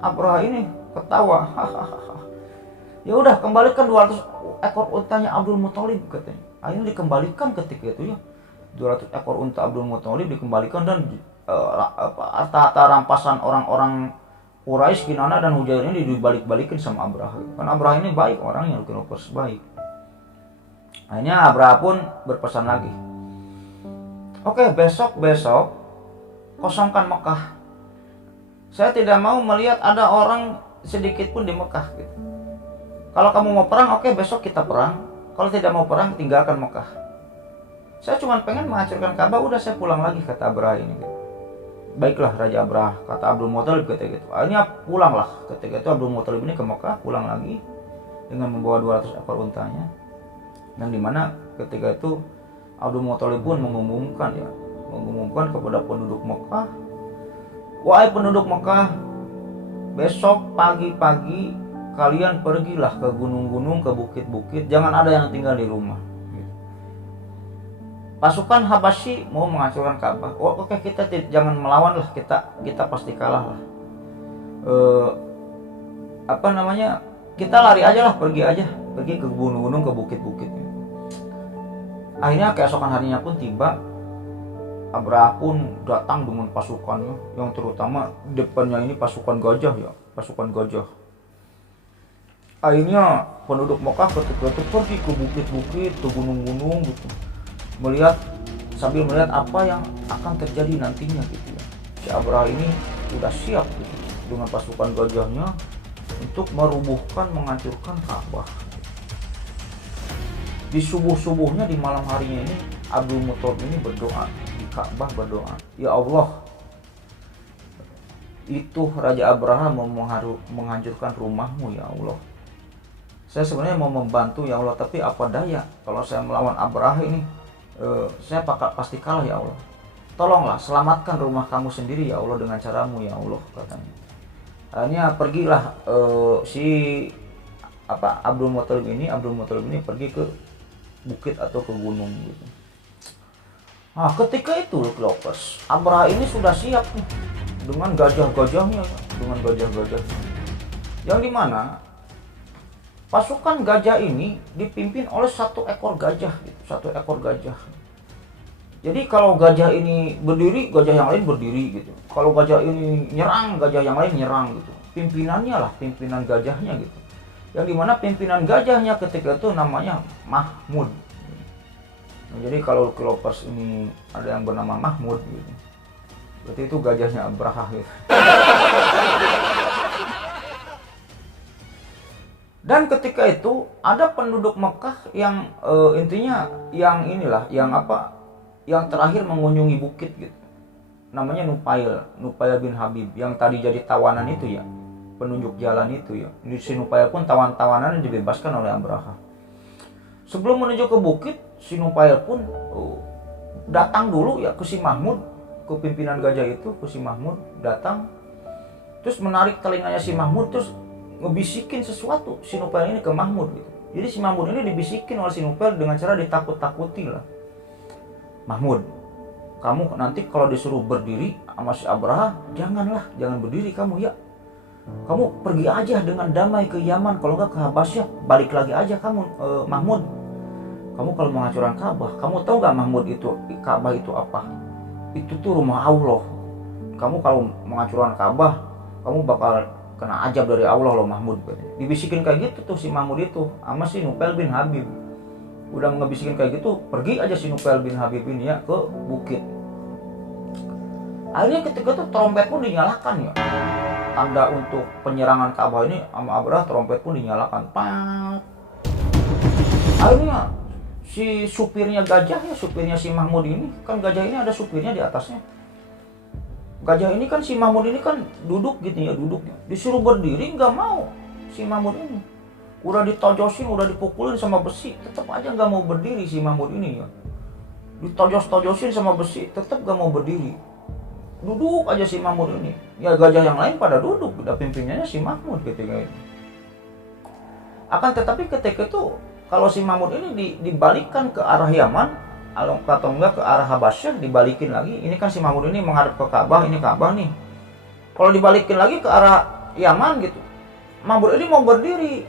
Abraha ini ketawa. "Ya udah, kembalikan 200 ekor untanya Abdul Muthalib," katanya. Akhirnya dikembalikan ketika itu ya. 200 ekor unta Abdul Muthalib dikembalikan dan harta rampasan orang-orang Quraisy, Kinana dan Hujair ini dibalik-balikin sama Abraha. Karena Abraha ini baik orangnya, baik. Akhirnya Abraha pun berpesan lagi, "Oke, besok kosongkan Mekah. Saya tidak mau melihat ada orang sedikit pun di Mekah. Gitu. Kalau kamu mau perang, oke, besok kita perang. Kalau tidak mau perang, tinggalkan Mekah. Saya cuma pengen menghancurkan Ka'bah, udah saya pulang lagi," kata Abraha ini. Gitu. Baiklah Raja Abraha, kata Abdul Muthalib ketika itu. Akhirnya pulanglah ketika itu Abdul Muthalib ini ke Mekah, pulang lagi dengan membawa 200 ekor untanya. Yang dimana ketika itu Abdul Muthalib pun mengumumkan kepada penduduk Mekah, wahai penduduk Mekah, besok pagi-pagi kalian pergilah ke gunung-gunung, ke bukit-bukit, jangan ada yang tinggal di rumah. Pasukan Habasyi mau menghancurkan Ka'bah. Oke, kita jangan melawan lah, kita pasti kalah lah. Kita lari aja lah, pergi ke gunung-gunung, ke bukit-bukit. Akhirnya keesokan harinya pun tiba, Abraha pun datang dengan pasukannya, yang terutama depannya ini pasukan gajah. Akhirnya penduduk Mekah ketika itu pergi ke bukit-bukit, ke gunung-gunung gitu, sambil melihat apa yang akan terjadi nantinya gitu ya. Si Abraha ini sudah siap gitu, dengan pasukan gajahnya untuk merubuhkan, menghancurkan Ka'bah. Di subuh-subuhnya, di malam harinya ini, Abdul Muthalib ini berdoa di Ka'bah, berdoa, ya Allah, itu Raja Abraha mau menghancurkan rumahmu ya Allah. Saya sebenarnya mau membantu ya Allah, tapi apa daya kalau saya melawan Abraha ini, saya pasti kalah ya Allah. Tolonglah selamatkan rumah kamu sendiri ya Allah dengan caramu ya Allah, katanya. Akhirnya pergilah Abdul Muthalib ini pergi ke bukit atau ke gunung gitu. Nah, ketika itu Cleopas, Abraha ini sudah siap nih dengan gajah-gajahnya, yang dimana pasukan gajah ini dipimpin oleh satu ekor gajah. Jadi kalau gajah ini berdiri, gajah yang lain berdiri gitu. Kalau gajah ini nyerang, gajah yang lain nyerang gitu. Pimpinan gajahnya gitu. Yang dimana pimpinan gajahnya ketika itu namanya Mahmud. Nah, jadi kalau Cleopas ini ada yang bernama Mahmud gitu, berarti itu gajahnya Abraha gitu. Dan ketika itu ada penduduk Mekah yang intinya yang terakhir mengunjungi bukit gitu. Namanya Nufail bin Habib, yang tadi jadi tawanan itu ya, penunjuk jalan itu ya. Si Nufail pun tawanan dibebaskan oleh Abraha. Sebelum menuju ke bukit, si Nufail pun datang dulu ya ke si Mahmud, ke pimpinan gajah itu, ke si Mahmud datang, terus menarik telinganya si Mahmud, terus ngebisikin sesuatu si Nufail ini ke Mahmud gitu. Jadi si Mahmud ini dibisikin oleh si Nufail dengan cara ditakut-takuti lah. Mahmud, kamu nanti kalau disuruh berdiri sama si Abraha, jangan berdiri kamu ya. Kamu pergi aja dengan damai ke Yaman, kalau enggak ke Habasyah, balik lagi aja kamu, Mahmud. Kamu kalau menghancurkan Ka'bah, kamu tahu nggak Mahmud, itu Ka'bah itu apa? Itu tuh rumah Allah. Kamu kalau menghancurkan Ka'bah, kamu bakal kena azab dari Allah loh Mahmud. Dibisikin kayak gitu tuh si Mahmud itu sama si Nufail bin Habib. Udah ngebisikin kayak gitu, pergi aja si Nufail bin Habib ini ya ke bukit. Akhirnya ketika itu trompet pun dinyalakan ya. Tanda untuk penyerangan Ka'bah ini sama Abraha, trompet pun dinyalakan. Pat. Akhirnya si supirnya si Mahmud ini, kan gajah ini ada supirnya di atasnya. Gajah ini kan, si Mahmud ini kan duduk. Disuruh berdiri nggak mau si Mahmud ini. Udah ditojosin, udah dipukulin sama besi, tetap aja nggak mau berdiri si Mahmud ini ya. Ditojos-tojosin sama besi, tetap nggak mau berdiri. Duduk aja si Mahmud ini. Ya gajah yang lain pada duduk, udah pimpinannya si Mahmud ketika ini. Akan tetapi ketika itu kalau si Mahmud ini dibalikkan ke arah Yaman, atau enggak ke arah Habasyah, dibalikin lagi. Ini kan si Mahmud ini menghadap ke Ka'bah, ini Ka'bah nih. Kalau dibalikin lagi ke arah Yaman gitu, Mahmud ini mau berdiri,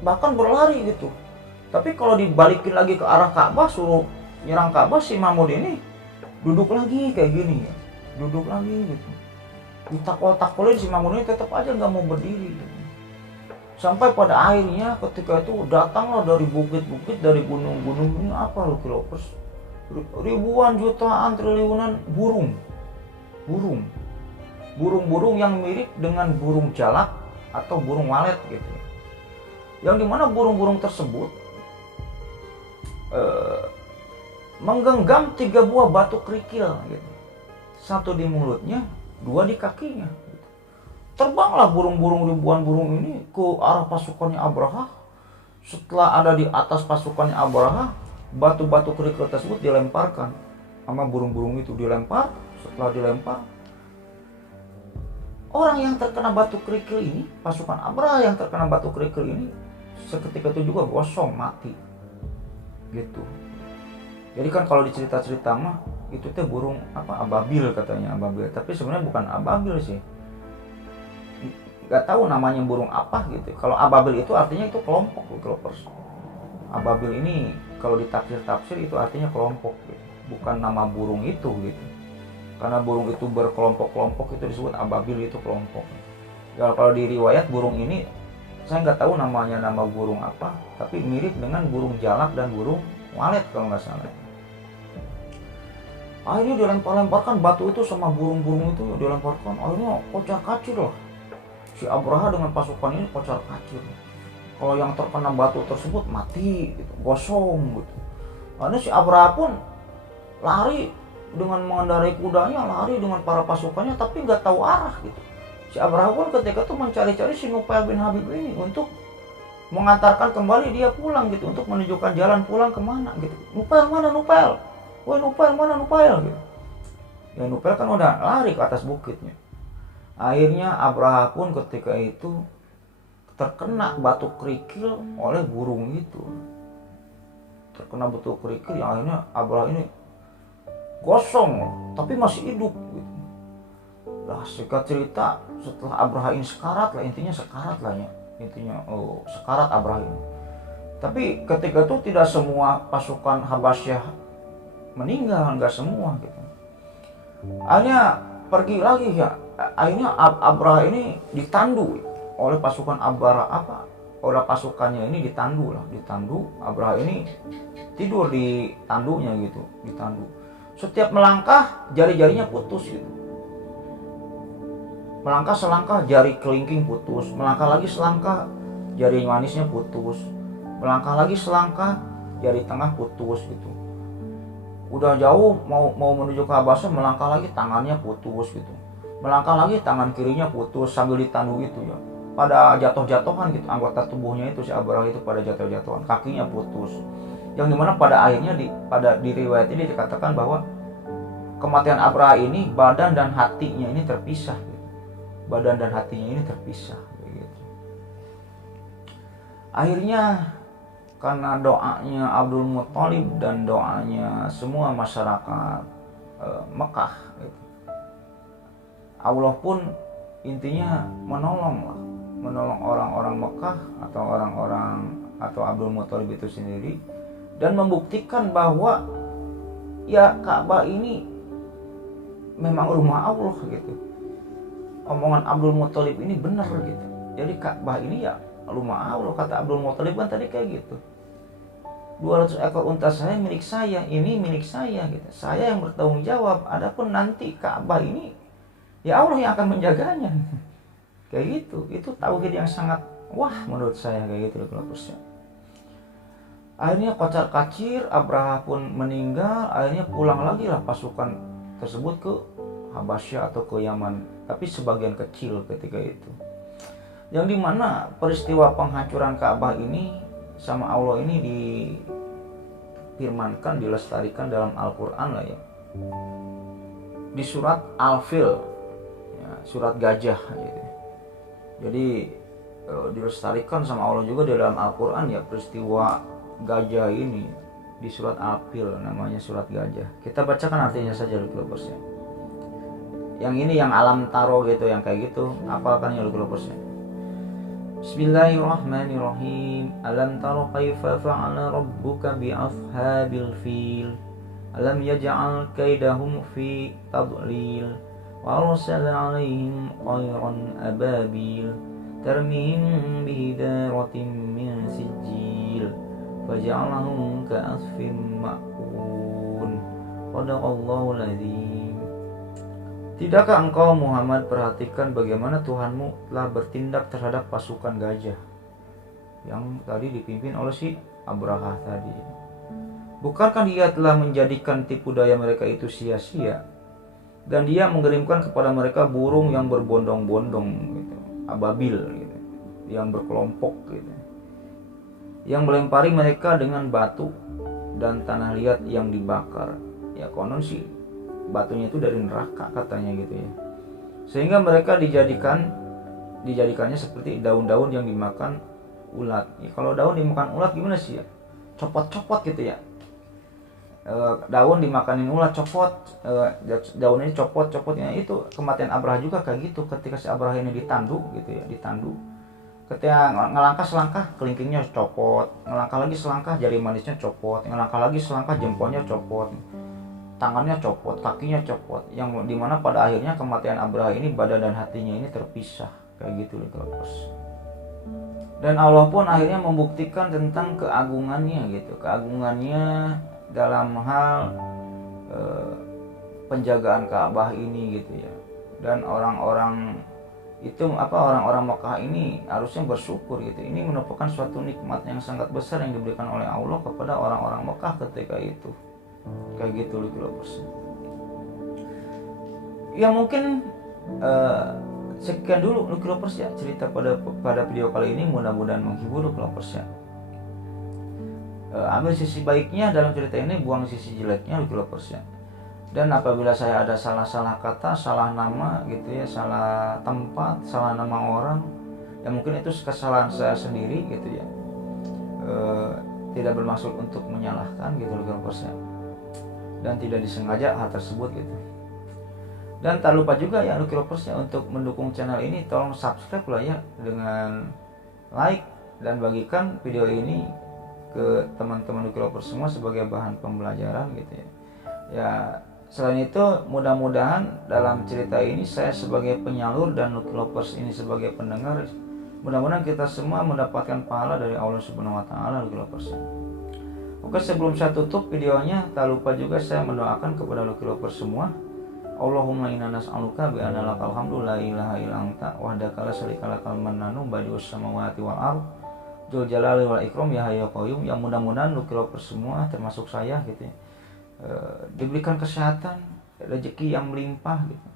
bahkan berlari gitu. Tapi kalau dibalikin lagi ke arah Ka'bah, suruh nyerang Ka'bah, si Mahmud ini duduk lagi kayak gini ya. Duduk lagi gitu. Ditakol-takolin si Mahmud ini tetap aja nggak mau berdiri gitu. Sampai pada akhirnya ketika itu datanglah dari bukit-bukit, dari gunung-gunung ini apa loh Cleopas, ribuan, jutaan, triliunan burung yang mirip dengan burung jalak atau burung walet gitu. Yang dimana burung-burung tersebut menggenggam 3 buah batu kerikil gitu. Satu di mulutnya, 2 di kakinya. Terbanglah burung-burung, ribuan burung ini ke arah pasukannya Abraha. Setelah ada di atas pasukannya Abraha, batu-batu kerikil tersebut dilemparkan sama burung-burung itu, dilempar. Setelah dilempar, orang yang terkena batu kerikil ini, pasukan Abraha yang terkena batu kerikil ini, seketika itu juga gosong, mati gitu. Jadi kan kalau di cerita-cerita mah itu teh burung ababil katanya, ababil, tapi sebenarnya bukan ababil sih, nggak tahu namanya burung apa gitu. Kalau ababil itu artinya itu kelompok gitu. Ababil ini kalau di tafsir itu artinya kelompok gitu. Bukan nama burung itu gitu. Karena burung itu berkelompok-kelompok itu disebut ababil, itu kelompok. Ya, kalau di riwayat burung ini saya nggak tahu namanya, nama burung apa, tapi mirip dengan burung jalak dan burung walet kalau nggak salah. Akhirnya dilempar-lemparkan batu itu sama burung-burung itu, dilemparkan. Akhirnya kocar-kacir lah. Si Abraha dengan pasukan ini kocar-kacir. Kalau yang terkena batu tersebut mati, gitu, gosong gitu. Akhirnya si Abraha pun lari dengan mengendarai kudanya, lari dengan para pasukannya, tapi nggak tahu arah gitu. Si Abraha pun ketika itu mencari-cari si Nufail bin Habib ini untuk mengantarkan kembali dia pulang gitu, untuk menunjukkan jalan pulang kemana gitu. Nufail mana Nufail? Woi Nufail mana Nufail gitu. Ya Nufail kan udah lari ke atas bukitnya. Akhirnya Abraha pun ketika itu terkena batu kerikil oleh burung itu. Terkena batu kerikil yang akhirnya Abraha ini gosong tapi masih hidup gitu. Lah singkat cerita, setelah Abraha ini sekarat lah, intinya sekarat lah ya. Intinya sekarat Abraha ini. Tapi ketika itu tidak semua pasukan Habasyah meninggal, enggak semua gitu. Akhirnya pergi lagi ya. Akhirnya Abraha ini ditandu oleh pasukan oleh pasukannya ini ditandu. Abraha ini tidur di tandunya gitu, ditandu. Setiap melangkah jari-jarinya putus gitu. Melangkah selangkah jari kelingking putus, melangkah lagi selangkah jari manisnya putus, melangkah lagi selangkah jari tengah putus gitu. Udah jauh mau menuju ke Habasyah, melangkah lagi tangannya putus gitu. Melangkah lagi tangan kirinya putus sambil ditandu gitu ya. Pada jatuh-jatuhan gitu, anggota tubuhnya itu si Abraha itu pada jatuh-jatuhan, kakinya putus. Yang dimana pada akhirnya di riwayat ini dikatakan bahwa kematian Abraha ini badan dan hatinya ini terpisah gitu. Badan dan hatinya ini terpisah gitu. Akhirnya karena doanya Abdul Muthalib dan doanya semua masyarakat Mekah gitu, Allah pun intinya menolong orang-orang Mekah atau Abdul Muthalib itu sendiri, dan membuktikan bahwa ya Ka'bah ini memang rumah Allah gitu. Omongan Abdul Muthalib ini benar gitu. Jadi Ka'bah ini ya rumah Allah, kata Abdul Muthalib kan tadi kayak gitu. 200 ekor unta saya milik saya, ini milik saya gitu. Saya yang bertanggung jawab. Adapun nanti Ka'bah ini ya Allah yang akan menjaganya. Kayak gitu. Itu tauhid yang sangat wah menurut saya kayak gitu loh. Akhirnya kocar-kacir, Abraha pun meninggal. Akhirnya pulang lagi lah pasukan tersebut ke Habasyah atau ke Yaman, tapi sebagian kecil ketika itu. Yang dimana peristiwa penghancuran Ka'bah ini sama Allah ini difirmankan, dilestarikan dalam Al-Quran lah ya, di surat Al-Fil ya, surat gajah gitu. Jadi dilestarikan sama Allah juga di dalam Al-Quran ya, peristiwa gajah ini di surat Al-Fil, namanya surat gajah. Kita bacakan artinya saja dulu ya. Yang ini yang alam taro gitu, yang kayak gitu, apalkan ya dulu ya. Bismillahirrahmanirrahim. Alam taro kaifa fa'ala rabbuka bi ashabil fil. Alam yaj'al kaidahum fi tadlil. Wa arsala 'alaihim tayran ababil tarmihim bihidaratin min sijil faj'alahum ka'asfin ma'kun. Shadaqallahul adzim. Tidakkah engkau Muhammad perhatikan bagaimana Tuhanmu telah bertindak terhadap pasukan gajah yang tadi dipimpin oleh si Abraha tadi? Bukankah dia telah menjadikan tipu daya mereka itu sia-sia? dan dia mengirimkan kepada mereka burung yang berbondong-bondong gitu, ababil gitu, yang berkelompok gitu, yang melempari mereka dengan batu dan tanah liat yang dibakar. Ya konon sih batunya itu dari neraka katanya gitu ya, sehingga mereka dijadikannya seperti daun-daun yang dimakan ulat. Ya, kalau daun dimakan ulat gimana sih ya, copot-copot gitu ya. Daun dimakanin ulat, copot, daun ini copot-copotnya. Itu kematian Abraha juga kayak gitu, ketika si Abraha ini ditandu gitu ya, ditandu. Ketika ngelangkah selangkah kelingkingnya copot, ngelangkah lagi selangkah jari manisnya copot, ngelangkah lagi selangkah jempolnya copot, tangannya copot, kakinya copot, yang dimana pada akhirnya kematian Abraha ini badan dan hatinya ini terpisah kayak gitu loh. Dan Allah pun akhirnya membuktikan tentang keagungannya gitu, keagungannya dalam hal penjagaan Ka'bah ini gitu ya. Dan orang-orang Mekah ini harusnya bersyukur gitu. Ini merupakan suatu nikmat yang sangat besar yang diberikan oleh Allah kepada orang-orang Mekah ketika itu. Kayak gitu loh. Ya mungkin sekian dulu Lovers ya cerita pada video kali ini, mudah-mudahan menghibur Lovers ya. Ambil sisi baiknya dalam cerita ini, buang sisi jeleknya Lovers ya. Dan apabila saya ada salah-salah kata, salah nama gitu ya, salah tempat, salah nama orang, ya mungkin itu kesalahan saya sendiri gitu ya. Tidak bermaksud untuk menyalahkan gitu Lovers ya. Dan tidak disengaja hal tersebut gitu. Dan tak lupa juga ya Lovers ya, untuk mendukung channel ini tolong subscribe lah ya, dengan like dan bagikan video ini ke teman-teman Lovers semua sebagai bahan pembelajaran gitu ya. Ya selain itu mudah-mudahan dalam cerita ini saya sebagai penyalur dan Lovers ini sebagai pendengar, mudah-mudahan kita semua mendapatkan pahala dari Allah Subhanahu wa taala Lovers. Oke, sebelum saya tutup videonya, tak lupa juga saya mendoakan kepada Lovers semua. Allahumma inna nas'aluka bi anna lakal hamdu la ilaha illa anta wahdaka la syarika lakal mannanu badi'us samawati wal ardh dzul jalali wal ikram ya hayyu qayyum. Yang mudah-mudahan Lovers semua termasuk saya gitu ya, diberikan kesehatan, rezeki yang melimpah gitu.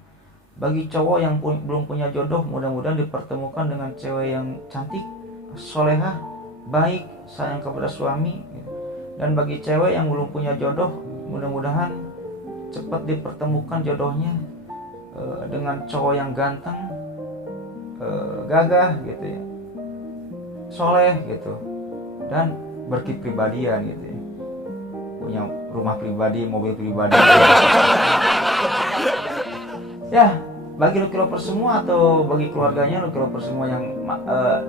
Bagi cowok yang belum punya jodoh, mudah-mudahan dipertemukan dengan cewek yang cantik, solehah, baik, sayang kepada suami gitu. Dan bagi cewek yang belum punya jodoh, mudah-mudahan cepat dipertemukan jodohnya dengan cowok yang ganteng, gagah gitu ya, soleh gitu, dan berkepribadian gitu ya, punya rumah pribadi, mobil pribadi. Ya, bagi Lovers semua atau bagi keluarganya Lovers semua yang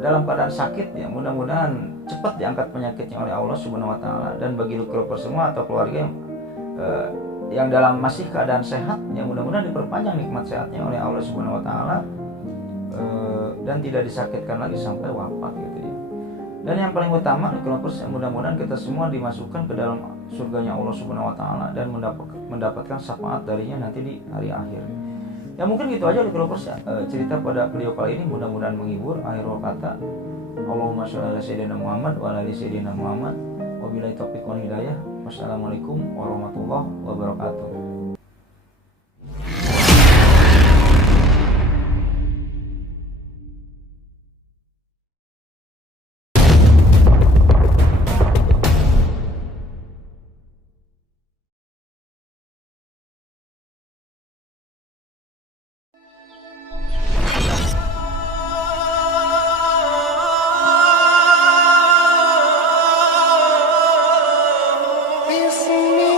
dalam keadaan sakit ya, mudah-mudahan cepat diangkat penyakitnya oleh Allah Subhanahu wa taala. Dan bagi Lovers semua atau keluarga yang dalam masih keadaan sehat ya, mudah-mudahan diperpanjang nikmat sehatnya oleh Allah Subhanahu wa taala, dan tidak disakitkan lagi sampai wafat gitu ya. Dan yang paling utama Lovers, mudah-mudahan kita semua dimasukkan ke dalam surganya Allah Subhanahu wa taala dan mendapatkan syafaat darinya nanti di hari akhir. Ya mungkin gitu aja Lovers ya, cerita pada video kali ini, mudah-mudahan menghibur. Akhirul kata, Allahumma sholli ala sayyidina Muhammad wa ala ali sayyidina Muhammad. Wabillahi taufiq wal hidayah. Wassalamualaikum warahmatullahi wabarakatuh. Bismillah.